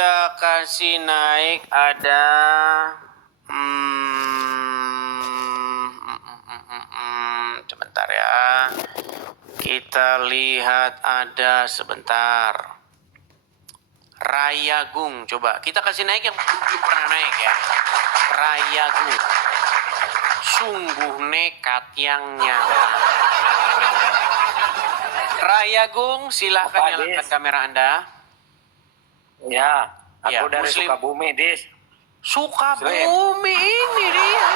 kita kasih naik ada sebentar ya. Kita lihat ada sebentar. Rayagung, coba kita kasih naik yang belum pernah naik ya. Rayagung. Sungguh nekat yang nyata. Rayagung, silahkan nyalakan kamera Anda. Ya, aku Ya, dari Muslim. Sukabumi, Dis. Sukabumi ini dia.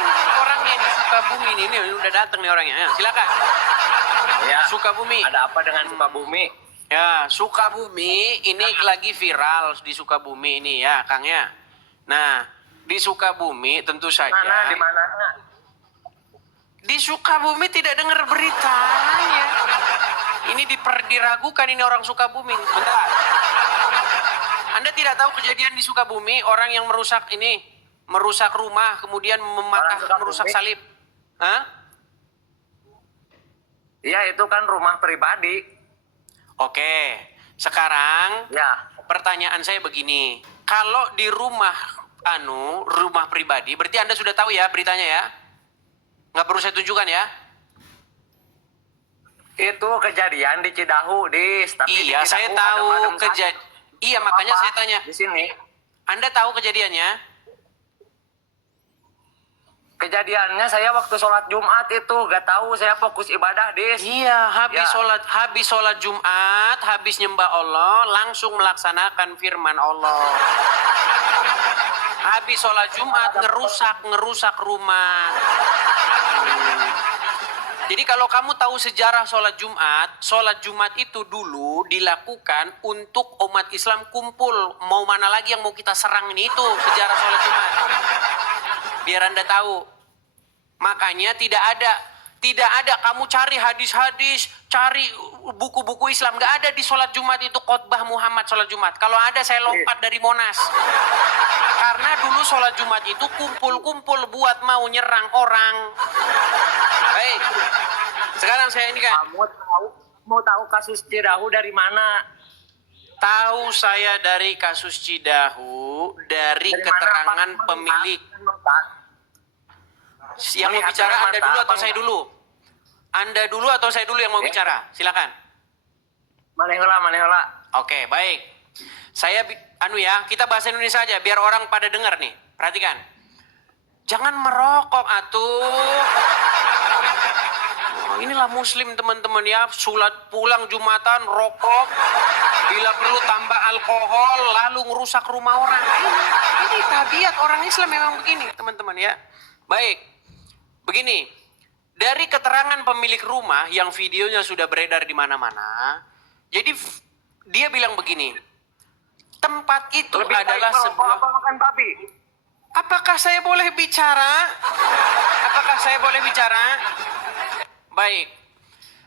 Orangnya di Sukabumi ini udah datang nih orangnya. Ya, silakan. Ya. Sukabumi. Ada apa dengan Sukabumi? Ya, Sukabumi ini lagi viral di Sukabumi ini ya, Kang ya. Nah, di Sukabumi tentu saja. Mana? Di mana? Di Sukabumi tidak dengar beritanya. Ini diragukan ini orang Sukabumi. Bentar. Anda tidak tahu kejadian di Sukabumi, orang yang merusak rumah, kemudian merusak salib. Hah? Iya, itu kan rumah pribadi. Oke, sekarang Ya. pertanyaan saya begini. Kalau di rumah pribadi, berarti Anda sudah tahu ya beritanya ya? Nggak perlu saya tunjukkan ya? Itu kejadian di Cidahu, Dis. Tapi Iya, di Cidahu saya ada tahu madem kejadian. satu. Iya, makanya Apa? saya tanya. Di sini. Anda tahu kejadiannya? Kejadiannya saya waktu sholat Jumat itu gak tahu, saya fokus ibadah, Dis. Iya, habis Ya. sholat Jumat, habis nyembah Allah, langsung melaksanakan firman Allah. Habis sholat Jumat ngerusak rumah. Jadi kalau kamu tahu sejarah sholat Jumat itu dulu dilakukan untuk umat Islam kumpul. Mau mana lagi yang mau kita serang ini, itu sejarah sholat Jumat. Biar Anda tahu. Makanya tidak ada kamu cari hadis-hadis, cari buku-buku Islam. Nggak ada di sholat Jumat itu khotbah Muhammad sholat Jumat. Kalau ada saya lompat dari Monas. Karena dulu sholat Jumat itu kumpul-kumpul buat mau nyerang orang. Baik. Sekarang saya ini kan. Mau tahu kasus Cidahu dari mana? Tahu saya dari kasus Cidahu, dari keterangan mana, Pak? pemilik. Yang mau Melihat bicara dengan Anda mata, dulu atau apa saya enggak? dulu? Anda dulu atau saya dulu yang mau bicara? Silakan. Manehula. Oke, baik. Saya kita bahasa Indonesia aja biar orang pada dengar nih. Perhatikan. Jangan merokok atuh. Oh, inilah muslim teman-teman ya, sholat pulang Jumatan rokok, bila perlu tambah alkohol, lalu ngerusak rumah orang. Ini tabiat orang Islam memang begini teman-teman ya. Baik, begini. Dari keterangan pemilik rumah yang videonya sudah beredar di mana-mana, jadi dia bilang begini, tempat itu adalah sebuah... Apa makan babi? Apakah saya boleh bicara? Baik.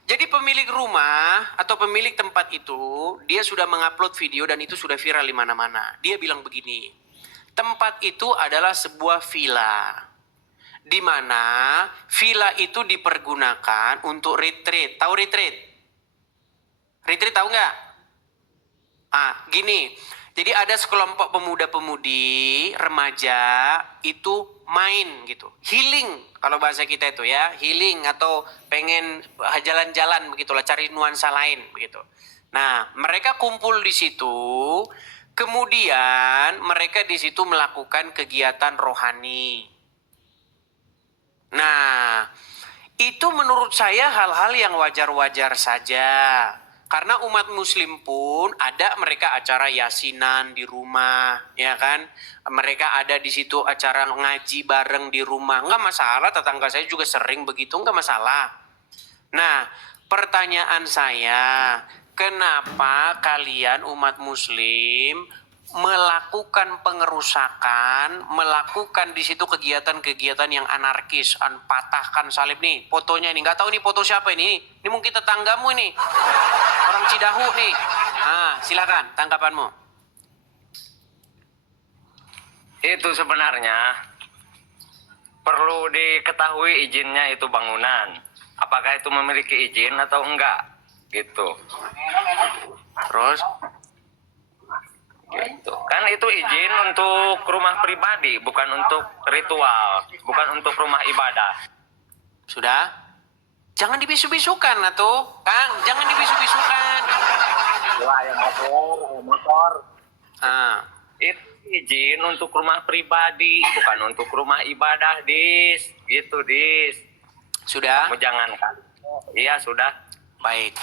Jadi pemilik rumah atau pemilik tempat itu, dia sudah mengupload video dan itu sudah viral di mana-mana. Dia bilang begini, tempat itu adalah sebuah villa. Di mana villa itu dipergunakan untuk retreat. Tahu retreat? Retreat tahu nggak? Gini. Jadi ada sekelompok pemuda-pemudi, remaja, itu main gitu. Healing, kalau bahasa kita itu ya. Healing atau pengen jalan-jalan begitulah, cari nuansa lain begitu. Nah, mereka kumpul di situ, kemudian mereka di situ melakukan kegiatan rohani. Nah, itu menurut saya hal-hal yang wajar-wajar saja. Karena umat muslim pun ada mereka acara yasinan di rumah, ya kan? Mereka ada di situ acara ngaji bareng di rumah. Nggak masalah, tetangga saya juga sering begitu, nggak masalah. Nah, pertanyaan saya, kenapa kalian umat muslim melakukan pengerusakan, melakukan di situ kegiatan-kegiatan yang anarkis, patahkan salib nih, fotonya nih, nggak tahu nih foto siapa ini mungkin tetanggamu ini, orang Cidahu nih. Silakan tanggapanmu. Itu sebenarnya perlu diketahui izinnya itu bangunan. Apakah itu memiliki izin atau enggak? Gitu. Terus? Gitu. Kan Kan itu izin untuk rumah pribadi, bukan untuk ritual, bukan untuk rumah ibadah. Sudah? Jangan dibisu-bisukan atuh, Kang. Jangan dibisu-bisukan. Wah, yang motor. Ah, Itu izin untuk rumah pribadi, bukan untuk rumah ibadah, Dis. Gitu, Dis. sudah? Kamu jangan kan. Iya, sudah. Baik.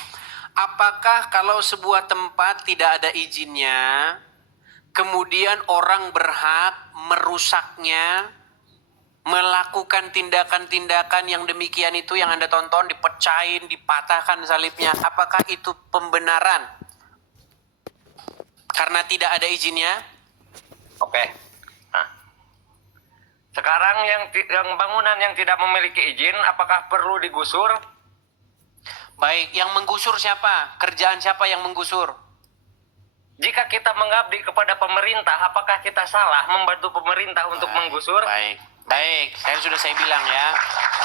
Apakah kalau sebuah tempat tidak ada izinnya, kemudian orang berhak merusaknya, melakukan tindakan-tindakan yang demikian itu yang Anda tonton, dipecahin, dipatahkan salibnya, apakah itu pembenaran? Karena tidak ada izinnya? Oke. Nah, sekarang yang bangunan yang tidak memiliki izin, apakah perlu digusur? Baik, yang menggusur siapa? Kerjaan siapa yang menggusur? Jika kita mengabdi kepada pemerintah, apakah kita salah membantu pemerintah untuk menggusur? Baik, saya bilang ya.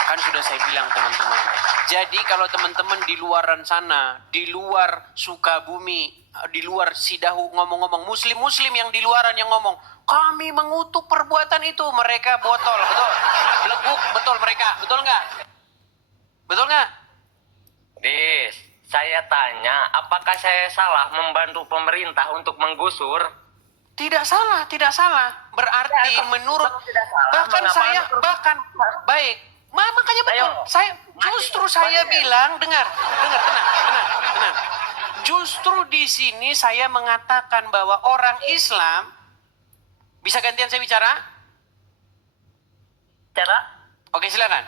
Kan sudah saya bilang teman-teman. Jadi kalau teman-teman di luaran sana, di luar Sukabumi, di luar Sidahu ngomong-ngomong, muslim-muslim yang di luaran yang ngomong, kami mengutuk perbuatan itu, mereka botol, betul. Beleguk, betul mereka, betul nggak? Betul nggak? Dis, saya tanya, apakah saya salah membantu pemerintah untuk menggusur? Tidak salah, tidak salah. Berarti Ya, menurut kalau tidak salah, bahkan mengapa saya Anda bahkan baik. Makanya betul. Ayo. Saya bilang dengar, tenang. Justru di sini saya mengatakan bahwa orang Islam bisa gantian saya bicara? Cara? Oke, silakan.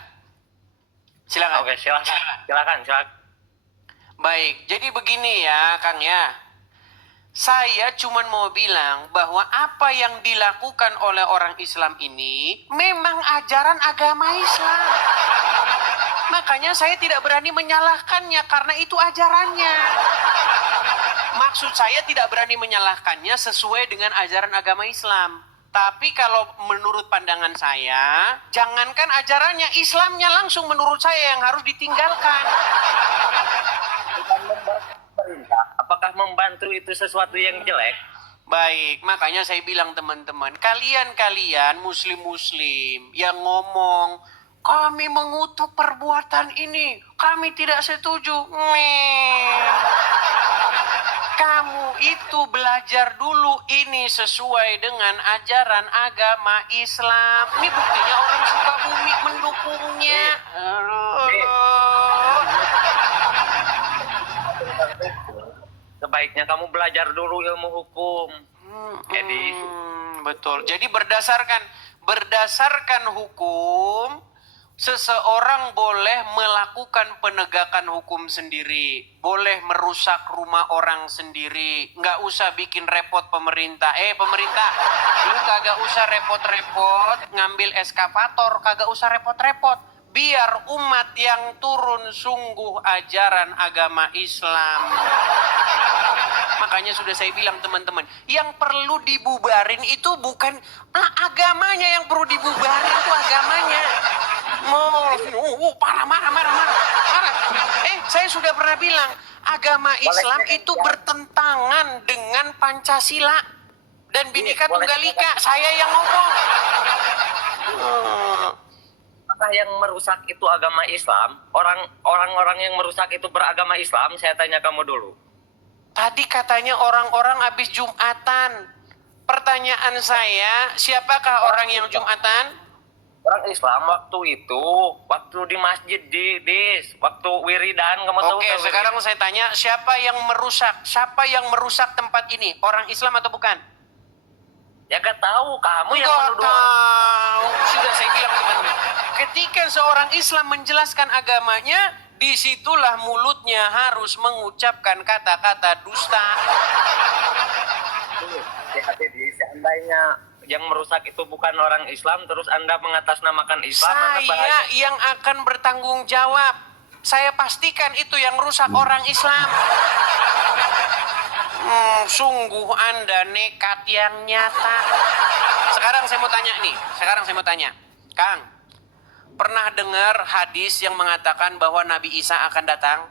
Silakan. Oke, silakan. Baik, jadi begini ya, Kang ya. Saya cuma mau bilang bahwa apa yang dilakukan oleh orang Islam ini memang ajaran agama Islam. Makanya saya tidak berani menyalahkannya karena itu ajarannya. Maksud saya tidak berani menyalahkannya sesuai dengan ajaran agama Islam. Tapi kalau menurut pandangan saya, jangankan ajarannya, Islamnya langsung menurut saya yang harus ditinggalkan. Apakah membantu itu sesuatu yang jelek? Baik, makanya saya bilang teman-teman, kalian muslim-muslim yang ngomong, kami mengutuk perbuatan ini, kami tidak setuju. Kamu itu belajar dulu ini sesuai dengan ajaran agama Islam. Ini buktinya orang Sukabumi mendukungnya. Sebaiknya kamu belajar dulu ilmu hukum. Jadi Betul. Jadi berdasarkan hukum, seseorang boleh melakukan penegakan hukum sendiri, boleh merusak rumah orang sendiri, nggak usah bikin repot pemerintah. Pemerintah, lu kagak usah repot-repot ngambil eskavator, kagak usah repot-repot. Biar umat yang turun sungguh ajaran agama Islam. Makanya sudah saya bilang teman-teman, yang perlu dibubarin itu bukan agamanya yang perlu dibubarin, itu agamanya. Marah. Saya sudah pernah bilang, agama Islam itu bertentangan dengan Pancasila dan Bhinneka Tunggal Ika. Saya yang ngomong. apakah yang merusak itu agama Islam? Orang-orang yang merusak itu beragama Islam? Saya tanya kamu dulu. Tadi katanya orang-orang habis Jumatan. Pertanyaan saya, siapakah orang yang Jumatan? Orang Islam waktu di masjid waktu wiridan, kamu tahu? Oke, sekarang saya tanya, siapa yang merusak tempat ini? Orang Islam atau bukan? Ya gak tahu, kamu yang Nggak menuduh. tahu. Sudah saya bilang teman-teman. Ketika seorang Islam menjelaskan agamanya, disitulah mulutnya harus mengucapkan kata-kata dusta. Seandainya yang merusak itu bukan orang Islam, terus Anda mengatasnamakan Islam, Saya yang akan bertanggung jawab. Saya pastikan itu yang rusak orang Islam. Sungguh Anda nekat yang nyata. Sekarang saya mau tanya. Kang, pernah dengar hadis yang mengatakan bahwa Nabi Isa akan datang?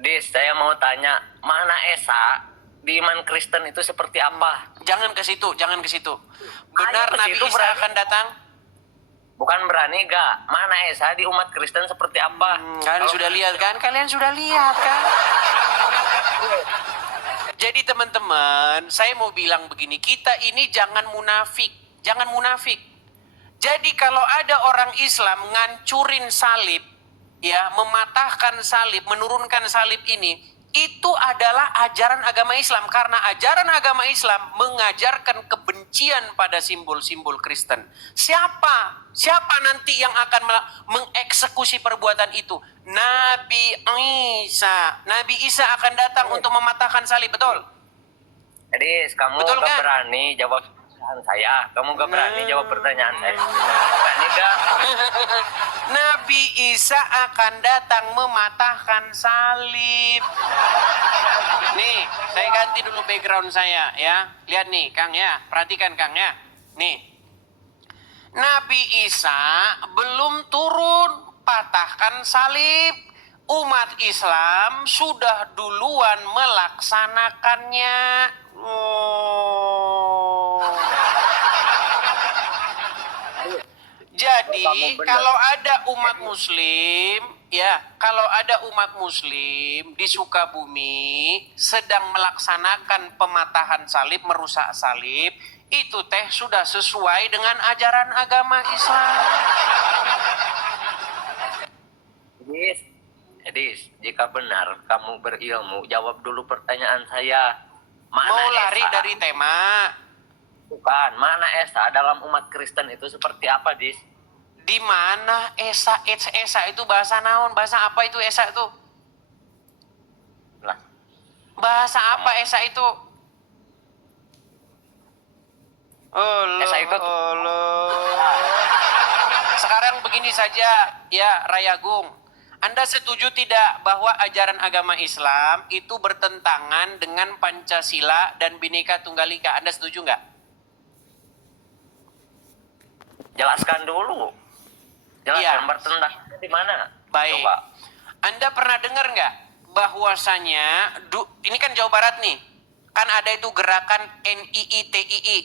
Dis, saya mau tanya, mana Esa? di iman Kristen itu seperti apa? Jangan ke situ, jangan ke situ. Benar Ayo ke Nabi situ, Isa berani. akan datang? Bukan berani gak? Mana Esa di umat Kristen seperti apa? Kalian Kalau- sudah lihat kan? Kalian sudah lihat kan? Jadi teman-teman, saya mau bilang begini, kita ini jangan munafik, jangan munafik. Jadi kalau ada orang Islam ngancurin salib, ya, mematahkan salib, menurunkan salib ini, itu adalah ajaran agama Islam. Karena ajaran agama Islam mengajarkan kebencian pada simbol-simbol Kristen. Siapa nanti yang akan mengeksekusi perbuatan itu? Nabi Isa. Nabi Isa akan datang untuk mematahkan salib, betul? Jadi kamu Betul gak kan? berani jawab pertanyaan saya. Kamu gak berani jawab pertanyaan saya. Berani gak? Nabi Isa akan datang mematahkan salib. Nih, saya ganti dulu background saya ya. Lihat nih, Kang ya. Perhatikan Kang ya. Nih. Nabi Isa belum turun patahkan salib. Umat Islam sudah duluan melaksanakannya. Oh. Jadi kalau ada umat muslim, ya, kalau ada umat muslim di Sukabumi sedang melaksanakan pematahan salib, merusak salib, itu teh sudah sesuai dengan ajaran agama Islam. Edis, jika benar kamu berilmu, jawab dulu pertanyaan saya. Mana Mau lari Esa? dari tema. Bukan, mana Esa dalam umat Kristen itu seperti apa, Dis? Di mana Esa itu bahasa naon? Bahasa apa itu Esa itu? Lah, Bahasa apa Esa itu? Allah, Esa itu Allah. Sekarang begini saja, ya Rayagung. Anda setuju tidak bahwa ajaran agama Islam itu bertentangan dengan Pancasila dan Bhinneka Tunggal Ika? Anda setuju nggak? jelaskan dulu. Jelaskan Iya. bertentangan di mana? Baik. Coba. Anda pernah dengar nggak bahwasanya ini kan Jawa Barat nih, kan ada itu gerakan NII-TII.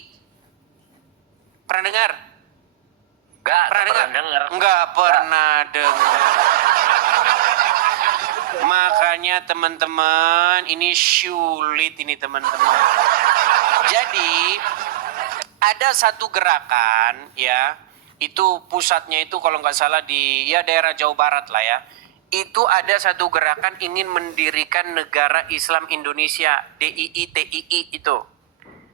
Pernah dengar? Gak Pernah pernah dengar? dengar. Nggak pernah dengar. Makanya teman-teman, ini sulit ini teman-teman. Jadi ada satu gerakan ya, itu pusatnya itu kalau nggak salah di ya daerah Jawa Barat lah ya. Itu ada satu gerakan ingin mendirikan negara Islam Indonesia, DII-TII itu.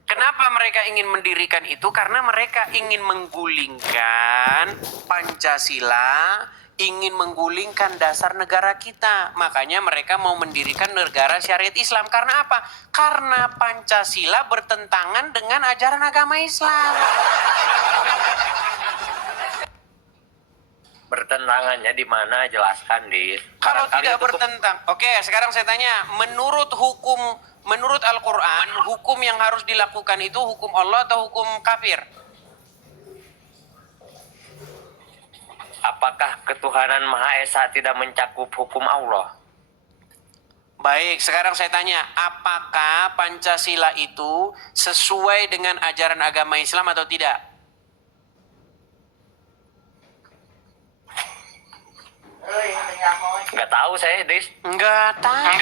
Kenapa mereka ingin mendirikan itu? Karena mereka ingin menggulingkan Pancasila, ingin menggulingkan dasar negara kita. Makanya mereka mau mendirikan negara syariat Islam. Karena apa? Karena Pancasila bertentangan dengan ajaran agama Islam. Bertentangannya di mana? Jelaskan, Dis. Kalau Barangkali tidak itu bertentang, oke, sekarang saya tanya, menurut Al-Quran, hukum yang harus dilakukan itu hukum Allah atau hukum kafir? apakah ketuhanan Maha Esa tidak mencakup hukum Allah? Baik, sekarang saya tanya, apakah Pancasila itu sesuai dengan ajaran agama Islam atau tidak? Nggak tahu saya, Dis. Enggak tahu.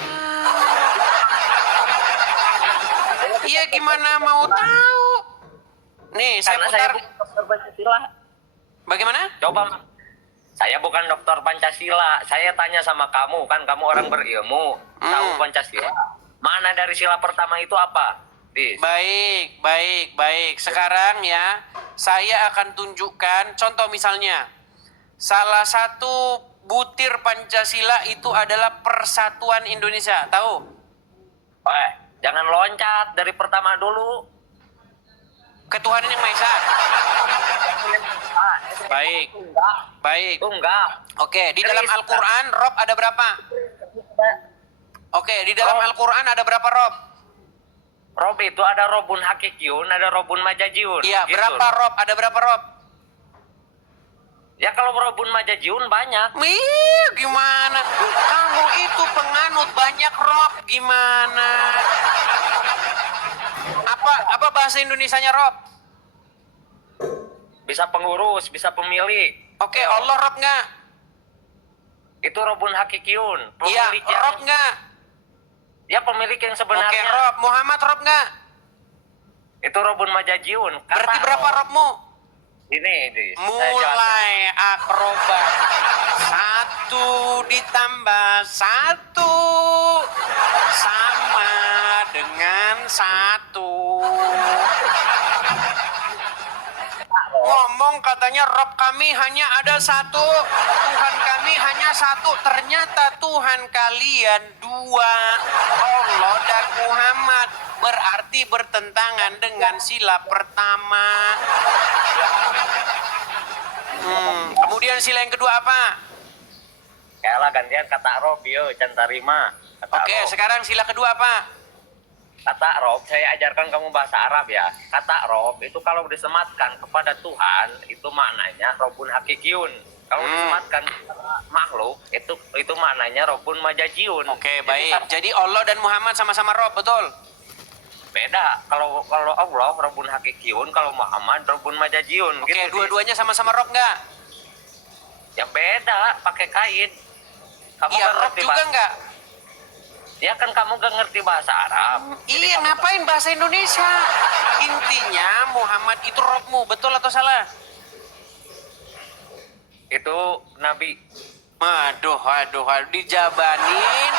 Iya, gimana mau tahu? Nih, saya Karena saya putar. bukan dokter Pancasila. Bagaimana? Coba, saya bukan dokter Pancasila. Saya tanya sama kamu, kan kamu orang berilmu, tahu Pancasila. Mana dari sila pertama itu apa? Dis. Baik. Sekarang ya, saya akan tunjukkan contoh misalnya. Salah satu butir Pancasila itu adalah Persatuan Indonesia. Tahu? Jangan loncat dari pertama dulu. Ketuhanan yang Maha Esa. Baik. Enggak. Oke, di dalam Al-Quran Rob ada berapa? Oke, di dalam Al-Quran ada berapa Rob? Rob itu ada Robun Hakikiyun, ada Robun Majajiun. Iya, gitu. berapa Rob? Ada berapa Rob? Ya kalau Robun Majajiun banyak. Ih, gimana? Kamu itu penganut banyak Rob, gimana? Apa bahasa Indonesianya Rob? Bisa pengurus, bisa pemilik. Oke, Allah Rob nggak? Itu Robun Hakikiyun. Iya, Pemilik yang, Rob nggak? dia pemilik yang Oke, sebenarnya. Rob. Muhammad Rob nggak? Itu Robun Majajiun. Berarti berapa Robmu? Ini. Mulai akrobat. 1 ditambah 1 sama dengan 1. Ngomong katanya Rob kami hanya ada 1, Tuhan kami hanya 1. Ternyata Tuhan kalian 2, Allah dan Muhammad. Berarti bertentangan dengan sila pertama. Kemudian sila yang kedua apa? Kayalah gantian kata Rob, yo, cantarima. Oke, sekarang sila kedua apa? Kata Rob, saya ajarkan kamu bahasa Arab ya. Kata Rob itu kalau disematkan kepada Tuhan, itu maknanya Robun Hakikiyun. Kalau disematkan kepada makhluk, itu maknanya Robun Majajiun. Oke, baik. Jadi Allah dan Muhammad sama-sama Rob, betul? Beda. Kalau Allah Robun Hakikiyun, kalau Muhammad Robun Majajiun. Oke, gitu, dua-duanya sama-sama Rob nggak? Ya beda, pakai kain. Kamu Iya, kan Rob ngerti juga bahasa- nggak? Ya kan kamu gak ngerti bahasa Arab. Iya, ngapain bahasa Indonesia? Intinya Muhammad itu Robmu, betul atau salah? Itu Nabi. Aduh, dijabanin,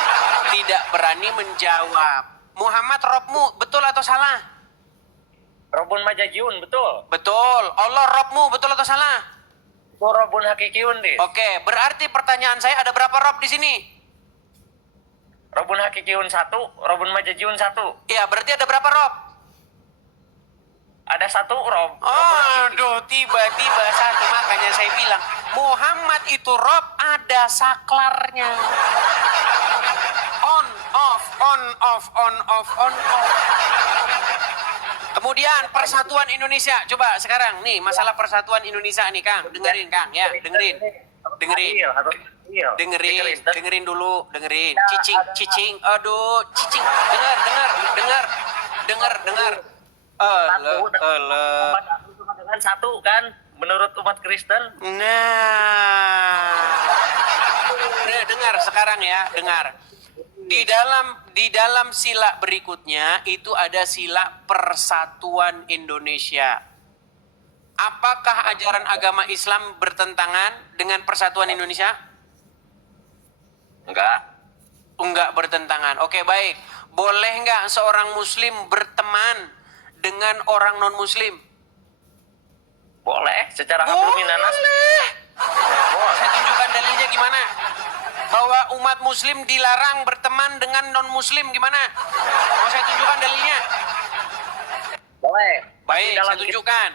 tidak berani menjawab. Muhammad Robmu, betul atau salah? Robun Majajiun, betul. Betul. Allah Robmu, betul atau salah? Itu Robun Hakikiyun, Dis. Oke, berarti pertanyaan saya ada berapa Rob di sini? Robun Hakikiyun 1, Robun Majajiun 1. Iya, berarti ada berapa Rob? Ada 1 Rob. Aduh, tiba-tiba 1. Makanya saya bilang, Muhammad itu Rob, ada saklarnya. On, off, on, off, on, off, on, off. Kemudian persatuan Indonesia. Coba sekarang nih, masalah persatuan Indonesia nih, Kang. Dengerin, Kang, ya, dengerin. Dengerin dulu, dengerin. Cicing. Aduh, cicing. Dengar. Umat cuma dengan 1 kan, menurut umat Kristen. Nah, dengar sekarang ya, dengar. Di dalam sila berikutnya itu ada sila Persatuan Indonesia. Apakah ajaran agama Islam bertentangan dengan Persatuan Indonesia? Enggak bertentangan. Oke, baik. Boleh enggak seorang muslim berteman dengan orang non-muslim? Boleh, secara hablum minanas. Boleh. Saya tunjukkan dalilnya gimana? Bahwa umat muslim dilarang berteman dengan non-muslim gimana? Mau saya tunjukkan dalilnya? Boleh. Baik, saya tunjukkan.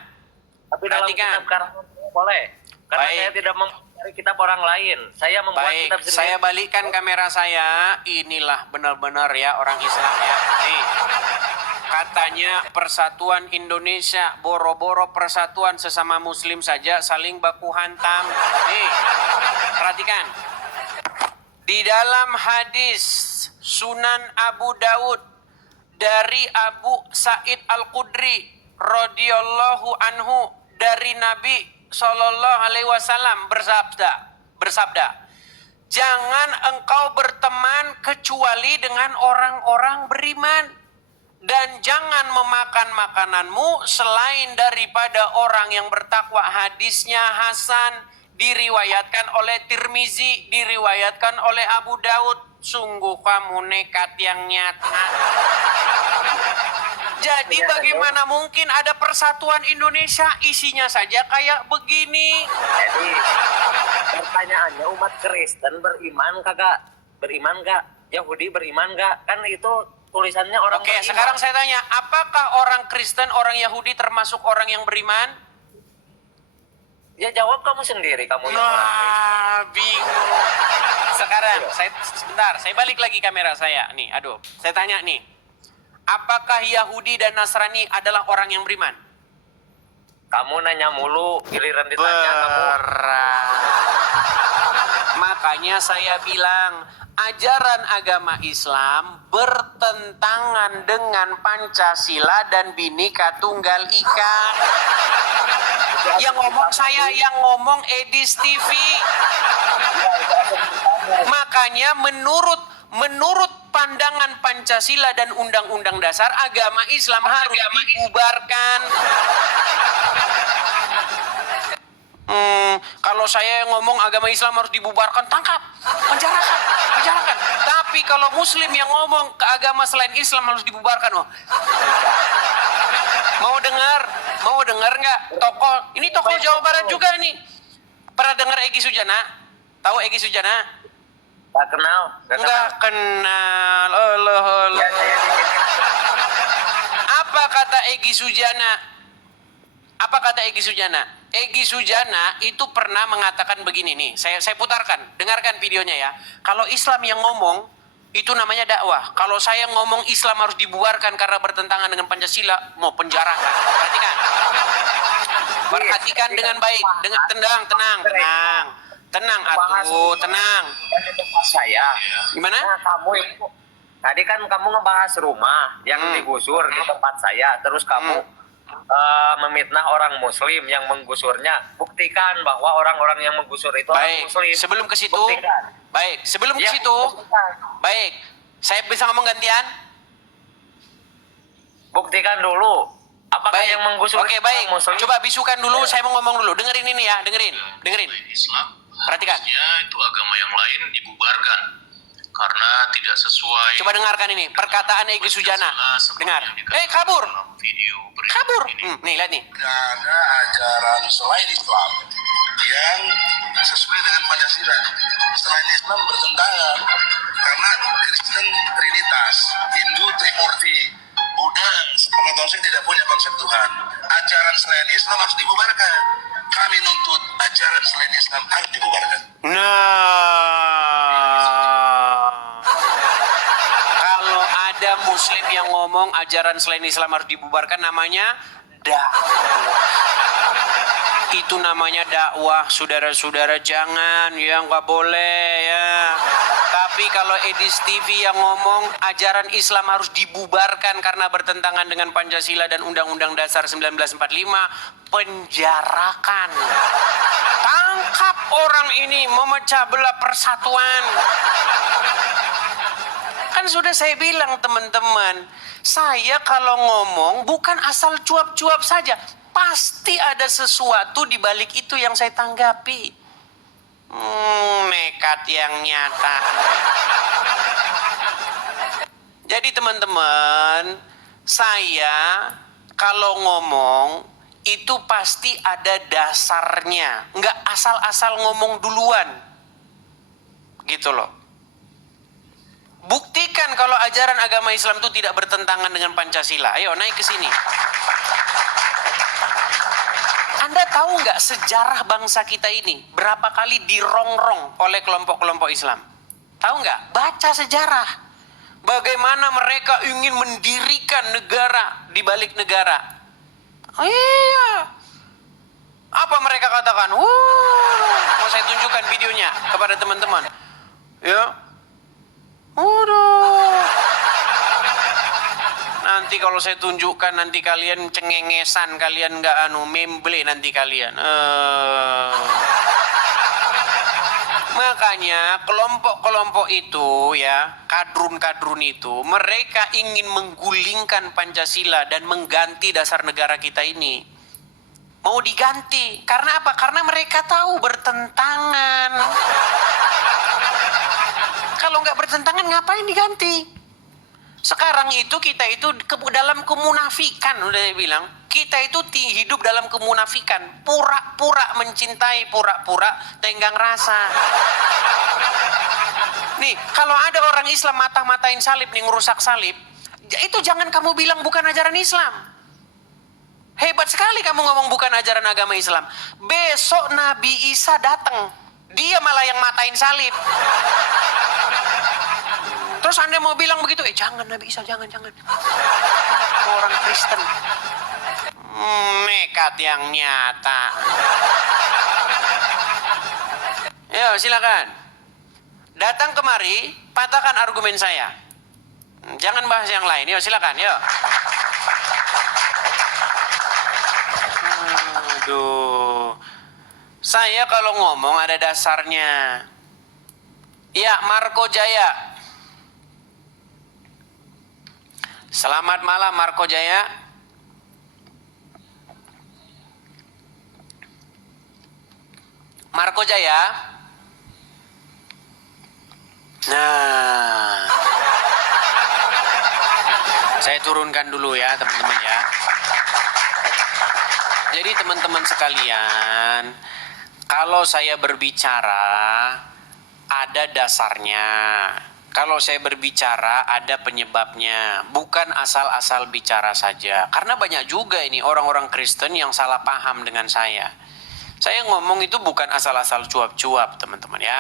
Tapi dalam Perhatikan. kitab karangan boleh. Karena Baik. saya tidak mencari kitab orang lain. Saya membuat Baik, kitab sendiri. saya balikkan kamera saya. Inilah benar-benar ya orang Islam ya. Nih, katanya Persatuan Indonesia, boro-boro persatuan sesama muslim saja saling baku hantam. Nih, perhatikan. Di dalam hadis Sunan Abu Daud dari Abu Sa'id Al-Khudri radhiyallahu anhu dari Nabi Shallallahu alaihi wasallam bersabda, jangan engkau berteman kecuali dengan orang-orang beriman, dan jangan memakan makananmu selain daripada orang yang bertakwa. Hadisnya hasan, diriwayatkan oleh Tirmizi, diriwayatkan oleh Abu Daud. Sungguh kamu nekat yang nyata. Jadi bagaimana mungkin ada persatuan Indonesia isinya saja kayak begini? Jadi pertanyaannya, umat Kristen beriman kagak? Beriman gak? Yahudi beriman gak? Kan itu tulisannya orang Oke, beriman. sekarang saya tanya, apakah orang Kristen, orang Yahudi termasuk orang yang beriman? Ya jawab kamu sendiri, kamu yang orang Kristen. Nah, bingung. Sekarang, saya balik lagi kamera saya. Nih, aduh, saya tanya nih. Apakah Yahudi dan Nasrani adalah orang yang beriman? Kamu nanya mulu, giliran ditanya kamu. Makanya saya bilang, ajaran agama Islam bertentangan dengan Pancasila dan Bhinneka Tunggal Ika. Yang ngomong saya, yang ngomong Edis TV. Makanya menurut pandangan Pancasila dan Undang-Undang Dasar, agama Islam harus dibubarkan. Kalau saya yang ngomong agama Islam harus dibubarkan, tangkap, penjarakan. Tapi kalau Muslim yang ngomong ke agama selain Islam harus dibubarkan, oh. Mau dengar nggak? Ini tokoh Jawa Barat juga nih. Pernah dengar Egy Sujana? Tahu Egy Sujana? Nggak kenal. Nggak kenal. Allah. Ya, Apa kata Egy Sujana? Egy Sujana itu pernah mengatakan begini nih. Saya putarkan, dengarkan videonya ya. Kalau Islam yang ngomong, itu namanya dakwah. Kalau saya ngomong Islam harus dibubarkan karena bertentangan dengan Pancasila, mau penjarakan. Perhatikan dengan baik. Tenang tenang. Saya. Gimana? Nah, kamu itu tadi kan kamu ngebahas rumah yang digusur di tempat saya, terus kamu memfitnah orang Muslim yang menggusurnya. Buktikan bahwa orang-orang yang menggusur itu orang Muslim. Sebelum ke situ, buktikan. Baik, saya bisa ngomong gantian. Buktikan dulu. Apakah yang menggusur? Oke, baik. Muslim? Coba bisukan dulu, saya mau ngomong dulu. Dengerin ini ya, dengerin. Islam, Perhatikan. harusnya itu agama yang lain dibubarkan karena tidak sesuai. Coba dengarkan ini, perkataan Egy Sujana. Dengar. Kabur. Video Kabur. ini. Nih, lihat nih. Tidak ada ajaran selain Islam yang sesuai dengan Pancasila. Selain Islam bertentangan karena Kristen Trinitas, Hindu Trimurti, Buddha sepengetahuan saya tidak punya konsep Tuhan. Ajaran selain Islam harus dibubarkan. Kami nuntut ajaran selain Islam harus dibubarkan. Kalau ada Muslim yang ngomong ajaran selain Islam harus dibubarkan, namanya dakwah. Itu namanya dakwah, saudara-saudara. Jangan, ya nggak boleh ya. Tapi kalau Edis TV yang ngomong ajaran Islam harus dibubarkan karena bertentangan dengan Pancasila dan Undang-Undang Dasar 1945, penjarakan. Tangkap orang ini memecah belah persatuan. Kan sudah saya bilang teman-teman, saya kalau ngomong bukan asal cuap-cuap saja. Pasti ada sesuatu di balik itu yang saya tanggapi. Nekat yang nyata. Jadi teman-teman, saya kalau ngomong itu pasti ada dasarnya. Nggak asal-asal ngomong duluan. Gitu loh. Buktikan kalau ajaran agama Islam itu tidak bertentangan dengan Pancasila. Ayo naik ke sini. Anda tahu nggak sejarah bangsa kita ini berapa kali dirongrong oleh kelompok-kelompok Islam? Tahu nggak? Baca sejarah. Bagaimana mereka ingin mendirikan negara di balik negara. Oh iya. Apa mereka katakan? Mau saya tunjukkan videonya kepada teman-teman. Ya. Nanti kalau saya tunjukkan nanti kalian cengengesan, kalian nggak memble nanti kalian. Makanya kelompok-kelompok itu ya, kadrun-kadrun itu, mereka ingin menggulingkan Pancasila dan mengganti dasar negara kita ini. Mau diganti. Karena apa? Karena mereka tahu bertentangan. Kalau nggak bertentangan ngapain diganti? Sekarang itu kita itu dalam kemunafikan, udah saya bilang. Kita itu hidup dalam kemunafikan. Pura-pura mencintai, pura-pura tenggang rasa. Nih, kalau ada orang Islam mata-matain salib nih, ngerusak salib, itu jangan kamu bilang bukan ajaran Islam. Hebat sekali kamu ngomong bukan ajaran agama Islam. Besok Nabi Isa datang, dia malah yang matain salib. Terus Anda mau bilang begitu? Jangan Nabi Isa, jangan. Kamu orang Kristen. Nekat yang nyata. Ya, silakan. Datang kemari, patahkan argumen saya. Jangan bahas yang lain. Yuk, silakan. Yuk. Aduh. Saya kalau ngomong ada dasarnya. Ya, Marco Jaya. Selamat malam, Marco Jaya. Marco Jaya. Nah. Saya turunkan dulu ya, teman-teman ya. Jadi teman-teman sekalian, kalau saya berbicara ada dasarnya. Kalau saya berbicara ada penyebabnya, bukan asal-asal bicara saja. Karena banyak juga ini orang-orang Kristen yang salah paham dengan saya. Saya ngomong itu bukan asal-asal cuap-cuap, teman-teman ya.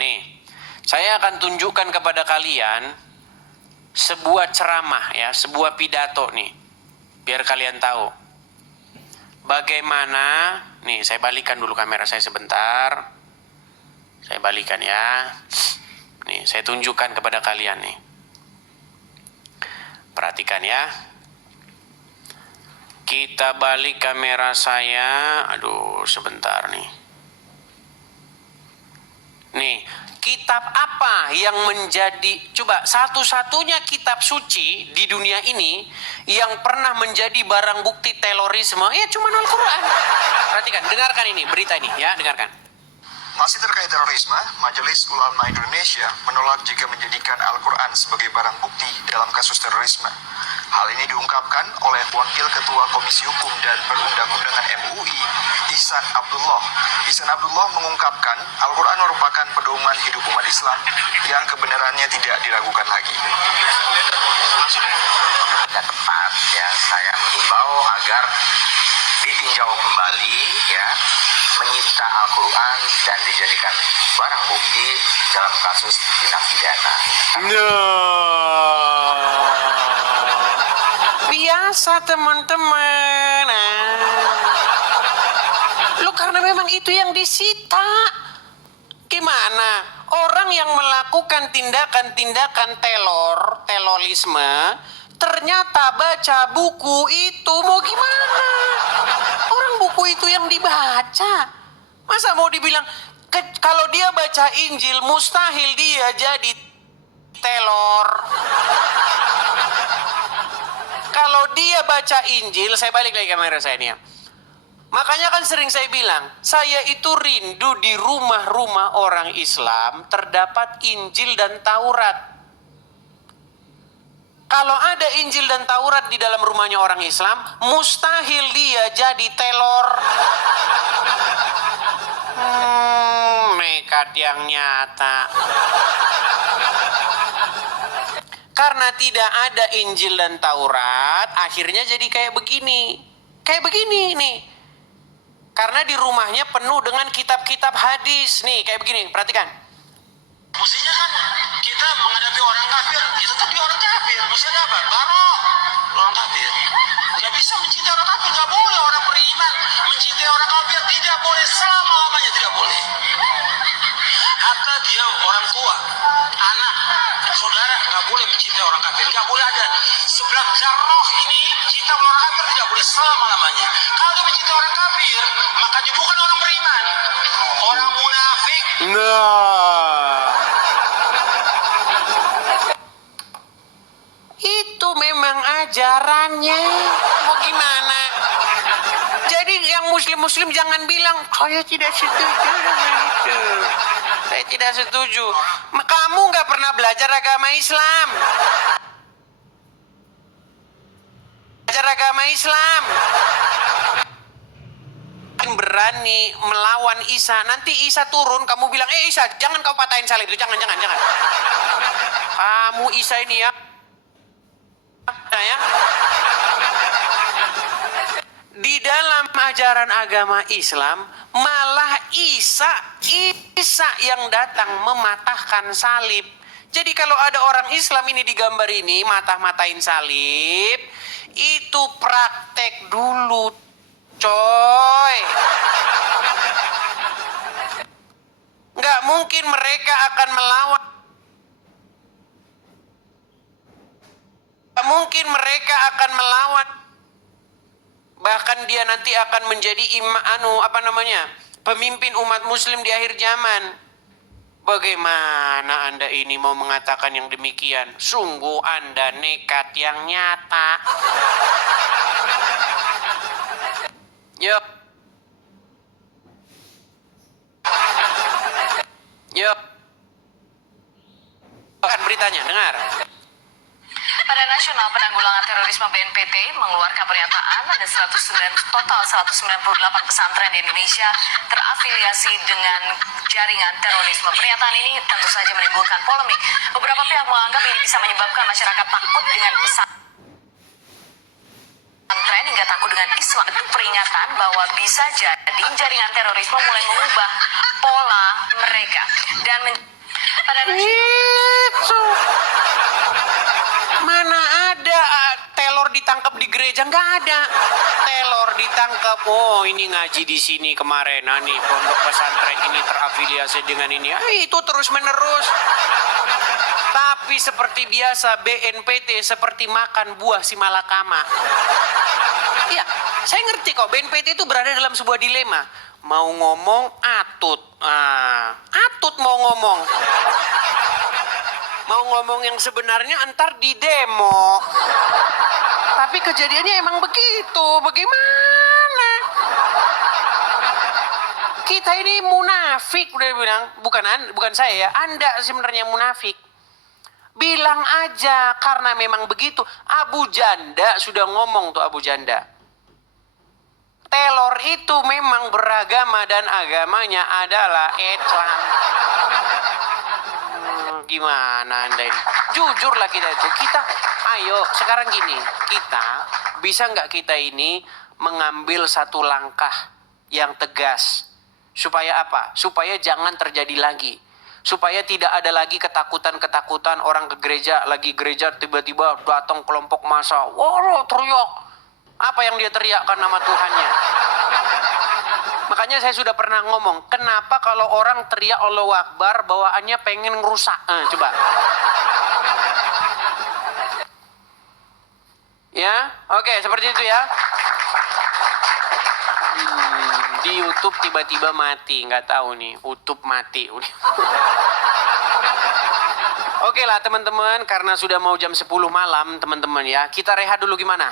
Nih, saya akan tunjukkan kepada kalian sebuah ceramah ya, sebuah pidato nih. Biar kalian tahu bagaimana, nih saya balikan dulu kamera saya sebentar. Saya balikan ya. Nih, saya tunjukkan kepada kalian nih. Perhatikan ya. Kita balik kamera saya. Aduh, sebentar nih. Nih, kitab apa yang menjadi, coba satu-satunya kitab suci di dunia ini yang pernah menjadi barang bukti terorisme, ya cuma Al-Quran. Perhatikan, dengarkan ini, berita ini ya, dengarkan. Masih terkait terorisme, Majelis Ulama Indonesia menolak jika menjadikan Al-Quran sebagai barang bukti dalam kasus terorisme. Hal ini diungkapkan oleh Wakil Ketua Komisi Hukum dan Perundang-undangan MUI, Ihsan Abdullah. Ihsan Abdullah mengungkapkan Al-Quran merupakan pedoman hidup umat Islam yang kebenarannya tidak diragukan lagi. Tidak tepat ya, saya mengimbau agar ditinjau kembali ya, menyita Al-Quran dan dijadikan barang bukti dalam kasus tindak pidana. Biasa teman-teman. Lu karena memang itu yang disita. Gimana? Orang yang melakukan tindakan-tindakan terorisme ternyata baca buku itu, mau gimana? Orang buku itu yang dibaca. Masa mau dibilang kalau dia baca Injil mustahil dia jadi telor. Kalau dia baca Injil, saya balik lagi kamera saya nih ya. Makanya kan sering saya bilang, saya itu rindu di rumah-rumah orang Islam terdapat Injil dan Taurat. Kalau ada Injil dan Taurat di dalam rumahnya orang Islam, mustahil dia jadi telor. Nekat yang nyata. Karena tidak ada Injil dan Taurat, akhirnya jadi kayak begini. Kayak begini nih. Karena di rumahnya penuh dengan kitab-kitab hadis. Nih, kayak begini, perhatikan. Mestinya kan kita menghadapi orang kafir, ya tetap di orang kafir. Mestinya apa? Barok orang kafir. Gak bisa mencintai orang kafir, gak boleh orang beriman mencintai orang kafir, tidak boleh selama-lamanya, tidak boleh. Hatta dia orang tua, anak, saudara gak boleh mencintai orang kafir, gak boleh ada sebelah jarroh ini cinta orang kafir, tidak boleh selama-lamanya. Kalau dia mencintai orang kafir, maka dia bukan orang beriman, orang munafik. Itu memang ajarannya. Mau gimana? Jadi yang muslim-muslim jangan bilang, saya tidak setuju dengan itu. Saya tidak setuju. Kamu nggak pernah belajar agama Islam. Belajar agama Islam. Berani melawan Isa, nanti Isa turun, kamu bilang, Isa, jangan kau patahin salib itu, jangan. Kamu Isa ini ya. Ya. Di dalam ajaran agama Islam, malah Isa yang datang mematahkan salib. Jadi kalau ada orang Islam ini di gambar ini matah-matahin salib, itu praktek dulu, coy. Nggak mungkin mereka akan melawan. Nggak mungkin mereka akan melawan. Bahkan dia nanti akan menjadi pemimpin umat muslim di akhir zaman. Bagaimana Anda ini mau mengatakan yang demikian? Sungguh Anda nekat yang nyata. Yuk. Yuk. Kan beritanya, dengar. Badan Nasional Penanggulangan Terorisme BNPT mengeluarkan pernyataan ada total 198 pesantren di Indonesia terafiliasi dengan jaringan terorisme. Pernyataan ini tentu saja menimbulkan polemik. Beberapa pihak menganggap ini bisa menyebabkan masyarakat takut dengan pesantren hingga takut dengan Islam. Peringatan bahwa bisa jadi jaringan terorisme mulai mengubah pola mereka dan Mana ada telor ditangkap di gereja? Nggak ada. Telor ditangkap. Oh, ini ngaji di sini kemarin. Nah, nih pondok pesantren ini terafiliasi dengan ini. Itu terus menerus. Tapi seperti biasa BNPT seperti makan buah si malakama. Iya, saya ngerti kok BNPT itu berada dalam sebuah dilema. Mau ngomong atut. Atut mau ngomong. Mau ngomong yang sebenarnya entar di demo. Tapi kejadiannya emang begitu. Bagaimana? Kita ini munafik udah bilang. Bukan saya ya. Anda sebenarnya munafik. Bilang aja karena memang begitu. Abu Janda sudah ngomong tuh Abu Janda. Telor itu memang beragama dan agamanya adalah Islam. Gimana Anda ini? Jujurlah kita itu. Ayo sekarang gini. Bisa nggak kita ini mengambil satu langkah yang tegas. Supaya apa? Supaya jangan terjadi lagi. Supaya tidak ada lagi ketakutan-ketakutan orang ke gereja. Lagi gereja tiba-tiba datang kelompok massa. Wah, teriak. Apa yang dia teriakkan nama Tuhannya? Makanya saya sudah pernah ngomong, kenapa kalau orang teriak Allahu Akbar, bawaannya pengen ngerusak? Coba. Ya, oke, seperti itu ya. Di YouTube tiba-tiba mati, nggak tahu nih, YouTube mati. Oke lah teman-teman, karena sudah mau jam 10 malam teman-teman ya, kita rehat dulu gimana?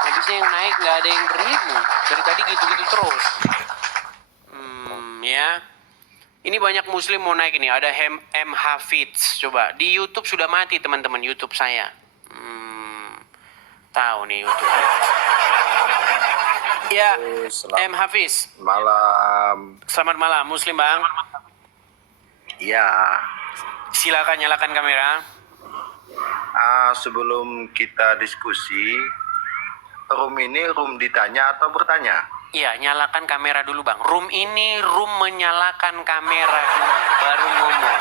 Habisnya yang naik nggak ada yang beribu, dari tadi gitu-gitu terus. Ya, ini banyak muslim mau naik ini. Ada M Hafiz. Coba di YouTube sudah mati teman-teman YouTube saya. Tahu nih YouTube. Ya, M Hafiz. Malam. Selamat malam, Muslim Bang. Ya. Silakan nyalakan kamera. Sebelum kita diskusi, room ini room ditanya atau bertanya? Iya, nyalakan kamera dulu Bang. Room ini room menyalakan kamera dulu, baru ngomong.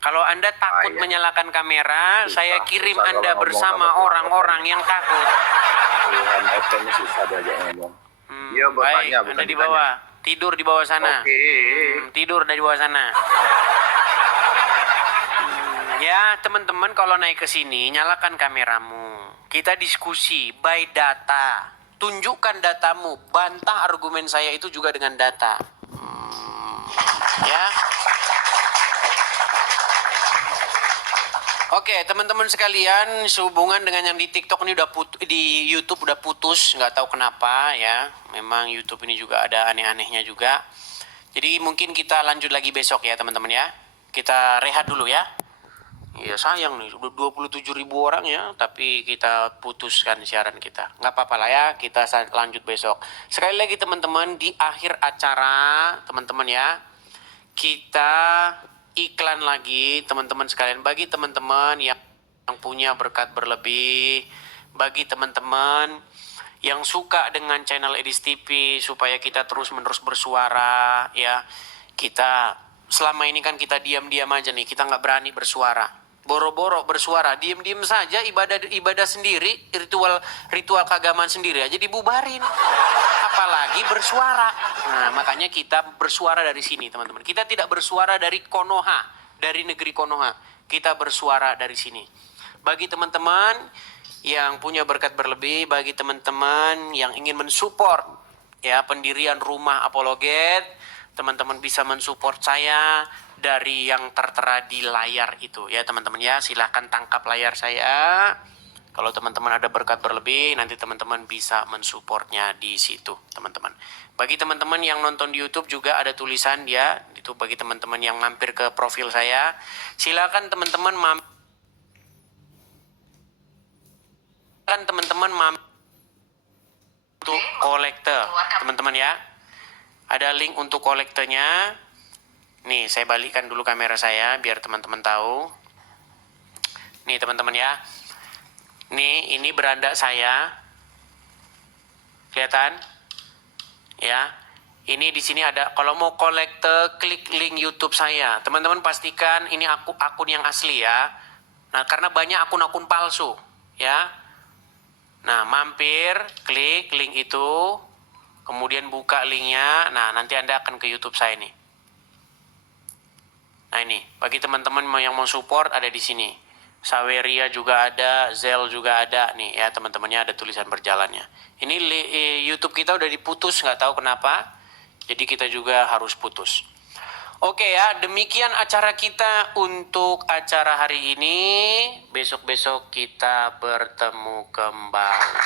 Kalau Anda takut iya. menyalakan kamera, Susah, saya kirim susah Anda kalau bersama ngomong sama orang-orang yang takut. Tuhan FM susah diajak ngomong. Iya, bertanya, Baik, bukan Anda di ditanya. bawah. Tidur di bawah sana. Oke. Tidur dari bawah sana. Ya, teman-teman kalau naik ke sini, nyalakan kameramu. Kita diskusi by data. Tunjukkan datamu, bantah argumen saya itu juga dengan data. Ya. Oke, teman-teman sekalian, sehubungan dengan yang di TikTok ini di YouTube udah putus, nggak tahu kenapa ya. Memang YouTube ini juga ada aneh-anehnya juga. Jadi mungkin kita lanjut lagi besok ya, teman-teman ya. Kita rehat dulu ya. Iya sayang nih, udah 27.000 orang ya, tapi kita putuskan siaran kita. Nggak apa-apa lah ya, kita lanjut besok. Sekali lagi teman-teman, di akhir acara, teman-teman ya, kita iklan lagi teman-teman sekalian. Bagi teman-teman yang punya berkat berlebih, bagi teman-teman yang suka dengan channel Edis TV, supaya kita terus-menerus bersuara ya. Kita selama ini kan kita diam-diam aja nih, kita nggak berani bersuara. Boro-boro bersuara, diem-diem saja, ibadah sendiri, ritual keagamaan sendiri aja dibubarin. apalagi bersuara. Nah, makanya kita bersuara dari sini, teman-teman. Kita tidak bersuara dari Konoha, dari negeri Konoha. Kita bersuara dari sini. Bagi teman-teman yang punya berkat berlebih, bagi teman-teman yang ingin mensupport ya pendirian rumah apologet, teman-teman bisa mensupport saya dari yang tertera di layar itu ya teman-teman ya. Silahkan tangkap layar saya. Kalau teman-teman ada berkat berlebih, nanti teman-teman bisa mensupportnya di situ, teman-teman. Bagi teman-teman yang nonton di YouTube juga ada tulisan ya, itu bagi teman-teman yang mampir ke profil saya, silakan teman-teman untuk kolektor, teman-teman ya. Ada link untuk kolektornya. Nih, saya balikkan dulu kamera saya biar teman-teman tahu. Nih, teman-teman ya. Nih, ini beranda saya. Kelihatan? Ya. Ini di sini ada, kalau mau kolektor, klik link YouTube saya. Teman-teman pastikan ini akun yang asli ya. Nah, karena banyak akun-akun palsu, ya. Nah, mampir, klik link itu, kemudian buka linknya. Nah, nanti Anda akan ke YouTube saya nih. Nah, ini bagi teman-teman yang mau support ada di sini. Saweria juga ada, Zel juga ada nih ya teman-temannya, ada tulisan berjalannya. Ini YouTube kita udah diputus, nggak tahu kenapa. Jadi kita juga harus putus. Oke ya, demikian acara kita untuk acara hari ini. Besok-besok kita bertemu kembali.